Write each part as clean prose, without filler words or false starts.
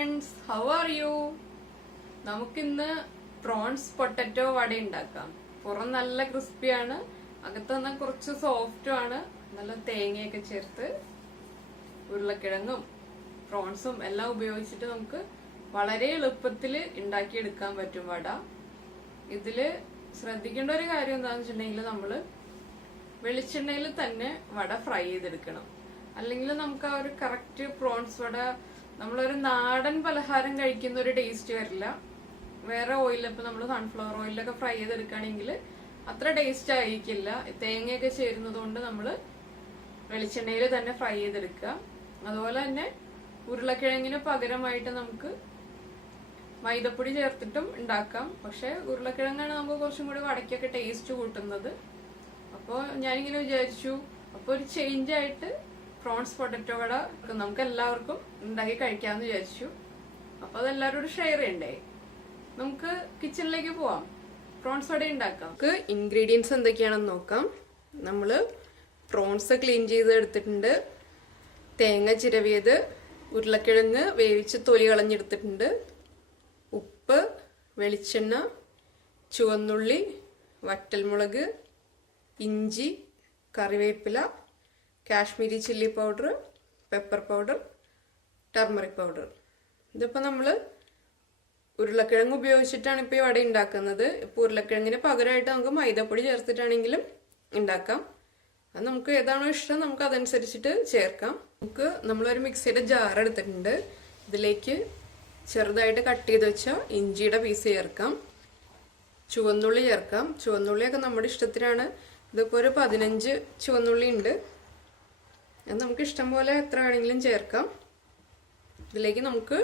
friends, how are you? നമുക്കിന്ന് prawns potato വട ഉണ്ടാക്കാം. പുറം നല്ല ക്രിസ്പിയാണ്, അകത്ത് തന്നെ കുറച്ച് സോഫ്റ്റും ആണ്. നല്ല തേങ്ങയൊക്കെ ചേർത്ത് ഉരുളക്കിഴങ്ങും പ്രോൺസും എല്ലാം ഉപയോഗിച്ചിട്ട് നമുക്ക് വളരെ എളുപ്പത്തിൽ ഉണ്ടാക്കിയെടുക്കാൻ പറ്റും വട. ഇതില് ശ്രദ്ധിക്കേണ്ട ഒരു കാര്യം എന്താണെന്ന് വെച്ചിട്ടുണ്ടെങ്കിൽ നമ്മൾ വെളിച്ചെണ്ണയിൽ തന്നെ വട ഫ്രൈ ചെയ്തെടുക്കണം. അല്ലെങ്കിൽ നമുക്ക് ആ ഒരു കറക്റ്റ് പ്രോൺസ് വട നമ്മളൊരു നാടൻ പലഹാരം കഴിക്കുന്ന ഒരു ടേസ്റ്റ് വരില്ല. വേറെ ഓയിൽ, ഇപ്പൊ നമ്മൾ സൺഫ്ലവർ ഓയിലൊക്കെ ഫ്രൈ ചെയ്തെടുക്കുകയാണെങ്കിൽ അത്ര ടേസ്റ്റ് ആയിരിക്കില്ല. തേങ്ങയൊക്കെ ചേരുന്നത് കൊണ്ട് നമ്മൾ വെളിച്ചെണ്ണയിൽ തന്നെ ഫ്രൈ ചെയ്തെടുക്കുക. അതുപോലെ തന്നെ ഉരുളക്കിഴങ്ങിന് പകരമായിട്ട് നമുക്ക് മൈദപ്പൊടി ചേർത്തിട്ടും ഉണ്ടാക്കാം. പക്ഷെ ഉരുളക്കിഴങ്ങാണ് നമുക്ക് കുറച്ചും കൂടി വടക്കൊക്കെ ടേസ്റ്റ് കൂട്ടുന്നത്. അപ്പോൾ ഞാനിങ്ങനെ വിചാരിച്ചു, അപ്പോൾ ഒരു ചേഞ്ച് ആയിട്ട് പ്രോൺസ് പൊട്ടറ്റോ വട നമുക്ക് എല്ലാവർക്കും ഉണ്ടാക്കി കഴിക്കാമെന്ന് വിചാരിച്ചു. അപ്പൊ അതെല്ലാവരോടും ഷെയർ ചെയ്യണ്ടേ. നമുക്ക് കിച്ചണിലേക്ക് പോവാം, പ്രോൺസ് വട ഉണ്ടാക്കാം. നമുക്ക് ഇൻഗ്രീഡിയൻസ് എന്തൊക്കെയാണെന്ന് നോക്കാം. നമ്മള് പ്രോൺസ് ക്ലീൻ ചെയ്ത് എടുത്തിട്ടുണ്ട്, തേങ്ങ ചിരവിയത്, ഉരുളക്കിഴങ്ങ് വേവിച്ച് തൊലി കളഞ്ഞെടുത്തിട്ടുണ്ട്, ഉപ്പ്, വെളിച്ചെണ്ണ, ചുവന്നുള്ളി, വറ്റൽമുളക്, ഇഞ്ചി, കറിവേപ്പില, Kashmiri chilli powder, pepper powder, turmeric powder. ഇതിപ്പോൾ നമ്മൾ ഉരുളക്കിഴങ്ങ് ഉപയോഗിച്ചിട്ടാണ് ഇപ്പോൾ ഈ വട ഉണ്ടാക്കുന്നത്. ഇപ്പോൾ ഉരുളക്കിഴങ്ങിന് പകരമായിട്ട് നമുക്ക് മൈദപ്പൊടി ചേർത്തിട്ടാണെങ്കിലും ഉണ്ടാക്കാം. അത് നമുക്ക് ഏതാണോ ഇഷ്ടം നമുക്ക് അതനുസരിച്ചിട്ട് ചേർക്കാം. നമുക്ക് നമ്മളൊരു മിക്സിയുടെ ജാർ എടുത്തിട്ടുണ്ട്. ഇതിലേക്ക് ചെറുതായിട്ട് കട്ട് ചെയ്ത് വെച്ച ഇഞ്ചിയുടെ പീസ് ചേർക്കാം, ചുവന്നുള്ളി ചേർക്കാം. ചുവന്നുള്ളിയൊക്കെ നമ്മുടെ ഇഷ്ടത്തിനാണ്. ഇതിപ്പോൾ ഒരു 15 ചുവന്നുള്ളി ഉണ്ട്. അത് നമുക്ക് ഇഷ്ടം പോലെ എത്ര വേണമെങ്കിലും ചേർക്കാം. ഇതിലേക്ക് നമുക്ക്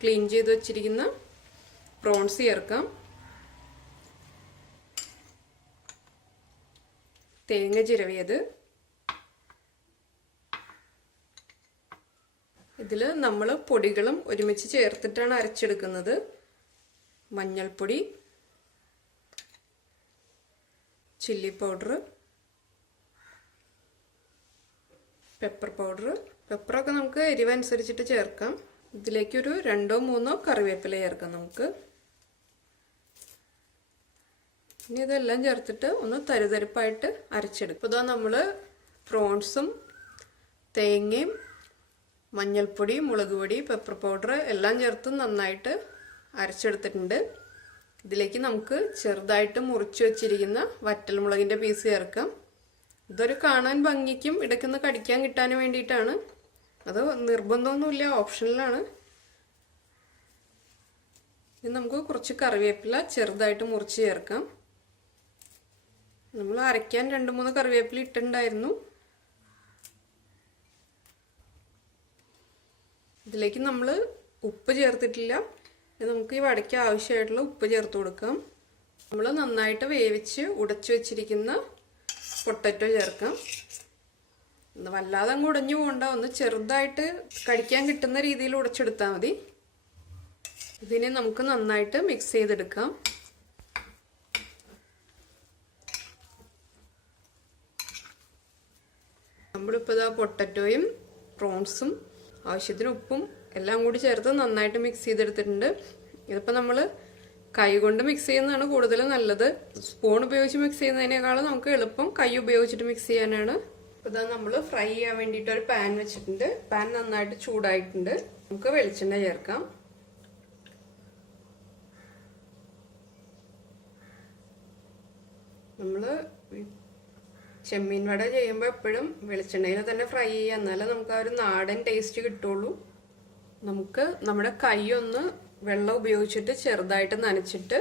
ക്ലീൻ ചെയ്ത് വെച്ചിരിക്കുന്ന പ്രോൺസ് ചേർക്കാം, തേങ്ങ ചിരവിയത്. ഇതിൽ നമ്മൾ പൊടികളും ഒരുമിച്ച് ചേർത്തിട്ടാണ് അരച്ചെടുക്കുന്നത്. മഞ്ഞൾപ്പൊടി, ചില്ലി പൗഡർ, പെപ്പർ പൗഡർ. പെപ്പറൊക്കെ നമുക്ക് എരിവനുസരിച്ചിട്ട് ചേർക്കാം. ഇതിലേക്ക് ഒരു 2-3 കറിവേപ്പില ചേർക്കാം നമുക്ക്. ഇനി ഇതെല്ലാം ചേർത്തിട്ട് ഒന്ന് തരിതരിപ്പായിട്ട് അരച്ചെടുക്കും. ഇപ്പോൾ ഇതാ നമ്മൾ പ്രോൺസും തേങ്ങയും മഞ്ഞൾപ്പൊടി, മുളക് പൊടി, പെപ്പർ പൗഡർ എല്ലാം ചേർത്ത് നന്നായിട്ട് അരച്ചെടുത്തിട്ടുണ്ട്. ഇതിലേക്ക് നമുക്ക് ചെറുതായിട്ട് മുറിച്ച് വെച്ചിരിക്കുന്ന വറ്റൽമുളകിൻ്റെ പീസ് ചേർക്കാം. ഇതൊരു കാണാൻ ഭംഗിക്കും ഇടയ്ക്കൊന്ന് കടിക്കാൻ കിട്ടാനും വേണ്ടിയിട്ടാണ്. അത് നിർബന്ധമൊന്നുമില്ല, ഓപ്ഷനിലാണ്. ഇനി നമുക്ക് കുറച്ച് കറിവേപ്പില ചെറുതായിട്ട് മുറിച്ച് ചേർക്കാം. നമ്മൾ അരയ്ക്കാൻ 2-3 കറിവേപ്പില ഇട്ടിട്ടുണ്ടായിരുന്നു. ഇതിലേക്ക് നമ്മൾ ഉപ്പ് ചേർത്തിട്ടില്ല. നമുക്ക് ഈ വടയ്ക്ക് ആവശ്യമായിട്ടുള്ള ഉപ്പ് ചേർത്ത് കൊടുക്കാം. നമ്മൾ നന്നായിട്ട് വേവിച്ച് ഉടച്ചു വെച്ചിരിക്കുന്ന പൊട്ടറ്റോ ചേർക്കാം. വല്ലാതെ അങ്ങ് ഉടഞ്ഞു പോകണ്ട, ഒന്ന് ചെറുതായിട്ട് കടിക്കാൻ കിട്ടുന്ന രീതിയിൽ ഉടച്ചെടുത്താൽ മതി. ഇതിനെ നമുക്ക് നന്നായിട്ട് മിക്സ് ചെയ്തെടുക്കാം. നമ്മളിപ്പോൾ ഇതാ പൊട്ടറ്റോയും പ്രോൺസും ആവശ്യത്തിന് ഉപ്പും എല്ലാം കൂടി ചേർത്ത് നന്നായിട്ട് മിക്സ് ചെയ്തെടുത്തിട്ടുണ്ട്. ഇതിപ്പോൾ നമ്മൾ കൈ കൊണ്ട് മിക്സ് ചെയ്യുന്നതാണ് കൂടുതൽ നല്ലത്. സ്പൂൺ ഉപയോഗിച്ച് മിക്സ് ചെയ്യുന്നതിനേക്കാളും നമുക്ക് എളുപ്പം കൈ ഉപയോഗിച്ചിട്ട് മിക്സ് ചെയ്യാനാണ്. അപ്പോൾ ഇതാ നമ്മൾ ഫ്രൈ ചെയ്യാൻ വേണ്ടിയിട്ട് ഒരു പാൻ വെച്ചിട്ടുണ്ട്. പാൻ നന്നായിട്ട് ചൂടായിട്ടുണ്ട്. നമുക്ക് വെളിച്ചെണ്ണ ചേർക്കാം. നമ്മൾ ചെമ്മീൻ വട ചെയ്യുമ്പോൾ എപ്പോഴും വെളിച്ചെണ്ണയിൽ തന്നെ ഫ്രൈ ചെയ്യുക, എന്നാലേ നമുക്ക് ആ ഒരു നാടൻ ടേസ്റ്റ് കിട്ടുള്ളൂ. നമുക്ക് നമ്മുടെ കൈ ഒന്ന് വെള്ളം ഉപയോഗിച്ചിട്ട് ചെറുതായിട്ട് നനച്ചിട്ട്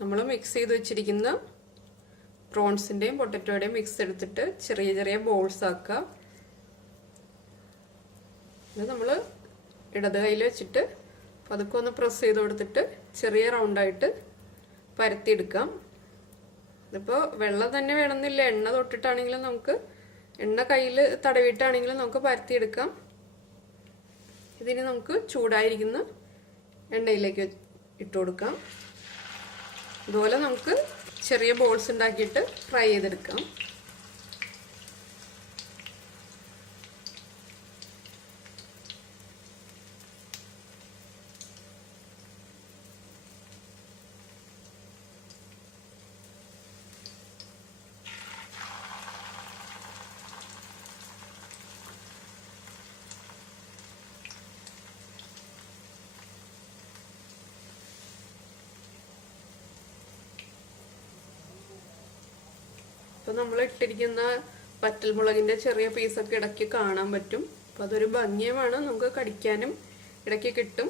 നമ്മൾ മിക്സ് ചെയ്ത് വെച്ചിരിക്കുന്ന പ്രോൺസിൻ്റെയും പൊട്ടറ്റോയുടെയും മിക്സ് എടുത്തിട്ട് ചെറിയ ചെറിയ ബോൾസ് ആക്കുക. ഇത് നമ്മൾ ഇടത് കയ്യിൽ വെച്ചിട്ട് പതുക്കെ ഒന്ന് പ്രസ് ചെയ്ത് കൊടുത്തിട്ട് ചെറിയ റൗണ്ടായിട്ട് പരത്തിയെടുക്കാം. ഇതിപ്പോൾ വെള്ളം തന്നെ വേണമെന്നില്ല, എണ്ണ തൊട്ടിട്ടാണെങ്കിലും നമുക്ക്, എണ്ണ കയ്യിൽ തടവിട്ടാണെങ്കിലും നമുക്ക് പരത്തിയെടുക്കാം. ഇതിന് നമുക്ക് ചൂടായിരിക്കുന്ന എണ്ണയിലേക്ക് ഇട്ട് കൊടുക്കാം. ഇതുപോലെ നമുക്ക് ചെറിയ ബോൾസ് ഉണ്ടാക്കിയിട്ട് ഫ്രൈ ചെയ്തെടുക്കാം. നമ്മൾ ഇട്ടിരിക്കുന്ന വറ്റൽമുളകിന്റെ ചെറിയ പീസൊക്കെ ഇടയ്ക്ക് കാണാൻ പറ്റും. അപ്പൊ അതൊരു ഭംഗിയുമാണ്, നമുക്ക് കടിക്കാനും ഇടയ്ക്ക് കിട്ടും.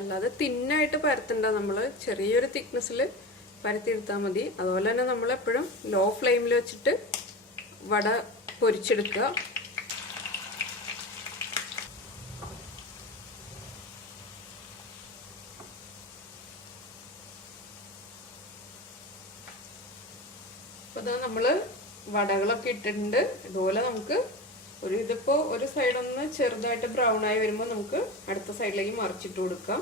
അല്ലാതെ തിന്നായിട്ട് പരത്തണ്ട, നമ്മള് ചെറിയൊരു തിക്നെസ്സിൽ പരത്തിയെടുത്താൽ മതി. അതുപോലെ തന്നെ നമ്മൾ എപ്പോഴും ലോ ഫ്ലെയിമിൽ വെച്ചിട്ട് വട പൊരിച്ചെടുക്കുക. അപ്പോൾ ഇതാ നമ്മൾ വടകളൊക്കെ ഇട്ടിട്ടുണ്ട്. ഇതുപോലെ നമുക്ക് ഇതിപ്പോൾ ഒരു സൈഡ് ഒന്ന് ചെറുതായിട്ട് ബ്രൗൺ ആയി വരുമ്പോൾ നമുക്ക് അടുത്ത സൈഡിലേക്ക് മറിച്ചിട്ട് കൊടുക്കാം.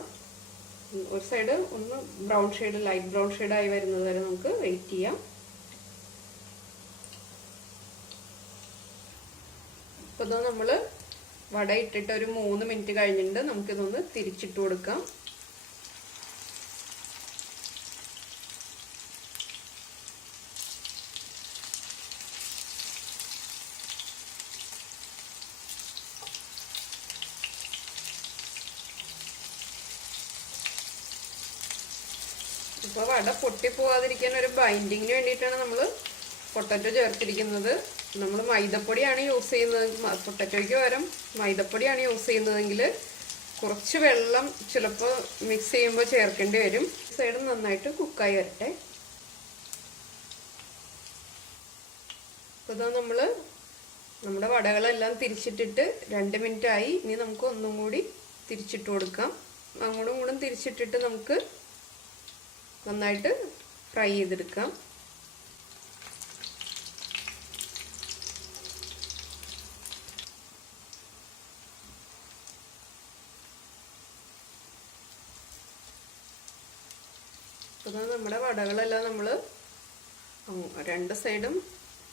ഒരു സൈഡ് ഒന്ന് brown shade, light brown shade ആയി വരുന്നത് വരെ നമുക്ക് വെയിറ്റ് ചെയ്യാം. അപ്പോൾ ഇതാ നമ്മൾ വട ഇട്ടിട്ട് ഒരു 3 മിനിറ്റ് കഴിഞ്ഞിട്ടുണ്ട്. നമുക്കിതൊന്ന് തിരിച്ചിട്ട് കൊടുക്കാം. ഇപ്പോൾ വട പൊട്ടിപ്പോവാതിരിക്കാൻ ഒരു ബൈൻഡിങ്ങിന് വേണ്ടിയിട്ടാണ് നമ്മൾ പൊട്ടറ്റോ ചേർത്തിരിക്കുന്നത്. നമ്മൾ മൈദപ്പൊടിയാണ് യൂസ് ചെയ്യുന്നത്, പൊട്ടറ്റോയ്ക്ക് പകരം മൈദപ്പൊടിയാണ് യൂസ് ചെയ്യുന്നതെങ്കിൽ കുറച്ച് വെള്ളം ചിലപ്പോൾ മിക്സ് ചെയ്യുമ്പോൾ ചേർക്കേണ്ടി വരും. സൈഡ് നന്നായിട്ട് കുക്കായി വരട്ടെ. അപ്പോൾ ഇതാ നമ്മുടെ വടകളെല്ലാം തിരിച്ചിട്ടിട്ട് 2 മിനിറ്റ് ആയി. ഇനി നമുക്ക് ഒന്നും കൂടി തിരിച്ചിട്ട് കൊടുക്കാം. അങ്ങോട്ടും ഇങ്ങോട്ടും തിരിച്ചിട്ടിട്ട് നമുക്ക് നന്നായിട്ട് ഫ്രൈ ചെയ്തെടുക്കാം. അപ്പോൾ നമ്മുടെ വടകളെല്ലാം നമ്മൾ 2 സൈഡും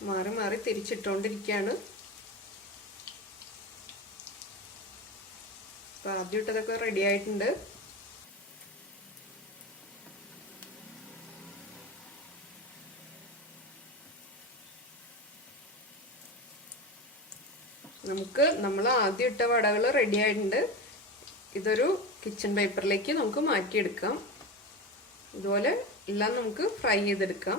മാറി മാറി തിരിച്ചിട്ടുകൊണ്ടിരിക്കുകയാണ്. അപ്പോൾ ആദ്യം ഇട്ടതൊക്കെ റെഡി ആയിട്ടുണ്ട്. നമ്മൾ ആദ്യം ഇട്ട വടകൾ റെഡി ആയിട്ടുണ്ട്. ഇതൊരു കിച്ചൺ പേപ്പറിലേക്ക് നമുക്ക് മാറ്റിയെടുക്കാം. ഇതുപോലെ എല്ലാം നമുക്ക് ഫ്രൈ ചെയ്തെടുക്കാം.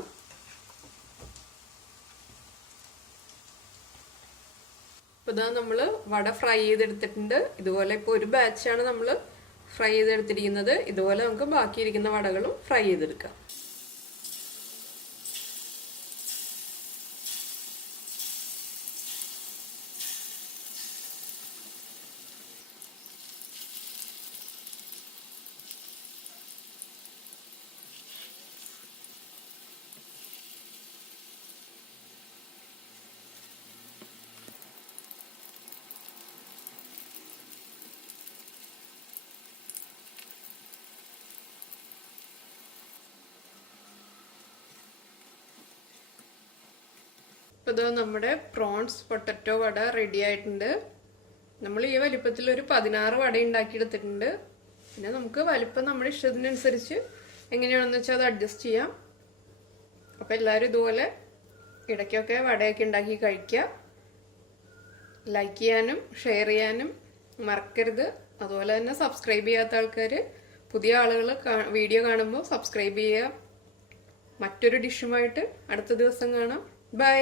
ഇപ്പോൾ ഇതാ നമ്മൾ വട ഫ്രൈ ചെയ്തെടുത്തിട്ടുണ്ട്. ഇതുപോലെ ഇപ്പോൾ ഒരു ബാച്ചാണ് നമ്മൾ ഫ്രൈ ചെയ്തെടുത്തിരിക്കുന്നത്. ഇതുപോലെ നമുക്ക് ബാക്കിയിരിക്കുന്ന വടകളും ഫ്രൈ ചെയ്തെടുക്കാം. അപ്പോൾ ഇത് നമ്മുടെ പ്രോൺസ് പൊട്ടറ്റോ വട റെഡി ആയിട്ടുണ്ട്. നമ്മൾ ഈ വലിപ്പത്തിൽ ഒരു 16 വട ഉണ്ടാക്കിയെടുത്തിട്ടുണ്ട്. പിന്നെ നമുക്ക് വലിപ്പം നമ്മുടെ ഇഷ്ടത്തിനനുസരിച്ച് എങ്ങനെയാണെന്ന് വെച്ചാൽ അത് അഡ്ജസ്റ്റ് ചെയ്യാം. അപ്പോൾ എല്ലാവരും ഇതുപോലെ ഇടയ്ക്കൊക്കെ വടയൊക്കെ ഉണ്ടാക്കി കഴിക്കുക. ലൈക്ക് ചെയ്യാനും ഷെയർ ചെയ്യാനും മറക്കരുത്. അതുപോലെ തന്നെ സബ്സ്ക്രൈബ് ചെയ്യാത്ത ആൾക്കാർ, പുതിയ ആളുകൾ വീഡിയോ കാണുമ്പോൾ സബ്സ്ക്രൈബ് ചെയ്യുക. മറ്റൊരു ഡിഷുമായിട്ട് അടുത്ത ദിവസം കാണാം. ബൈ.